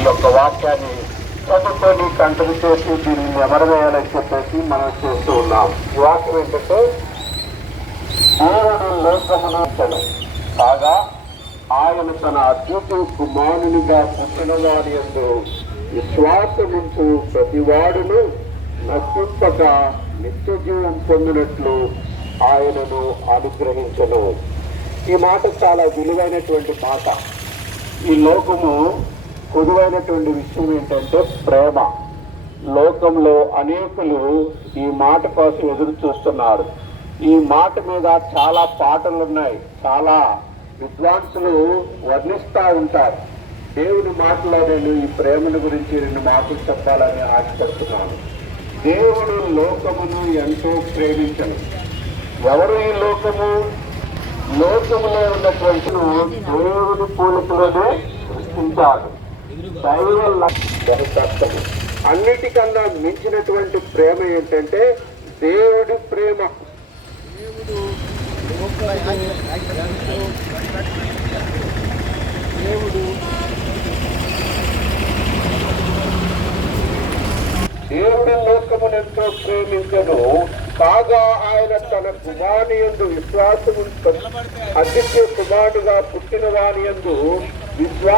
ఈ యొక్క వాక్యాన్ని చదువుకొని కంటలు చేసి దీన్ని నెమరవేయాలని చెప్పేసి మనం చేస్తూ ఉన్నాం. ఈ వాక్యం ఏంటంటే దేవుడు లోకమును కాగా ఆయన తన అద్భుత కుమారునిగా పుట్టిన వారి ఎందు విశ్వాసముంటూ ప్రతివాడును నశింపక నిత్య జీవం పొందినట్లు ఆయనను అనుగ్రహించను. ఈ మాట చాలా విలువైనటువంటి మాట. ఈ లోకము పొదువైనటువంటి విషయం ఏంటంటే ప్రేమ. లోకంలో అనేకులు ఈ మాట కోసం ఎదురు చూస్తున్నారు. ఈ మాట మీద చాలా పాటలు ఉన్నాయి. చాలా విద్వాంసులు వర్ణిస్తూ ఉంటారు. దేవుని మాటలో నేను ఈ ప్రేమను గురించి రెండు మాటలు చెప్పాలని ఆశపడుతున్నాను. దేవుడు లోకమును ఎంతో ప్రేమించను. ఎవరు ఈ లోకము? లోకములో ఉన్నటువంటి దేవుని పోలికలోనే సృష్టించాడు. దైవ అన్నిటికన్నా మించినటువంటి ప్రేమ ఏంటంటే దేవుడి ప్రేమ. దేవుడి లోకమును ఎంతో ప్రేమించను. కాగా ఆయన తన కుమారుని ఎందు విశ్వాసము అతిథ్య కుమారుడుగా పుట్టిన వారి ఎందు విశ్వాస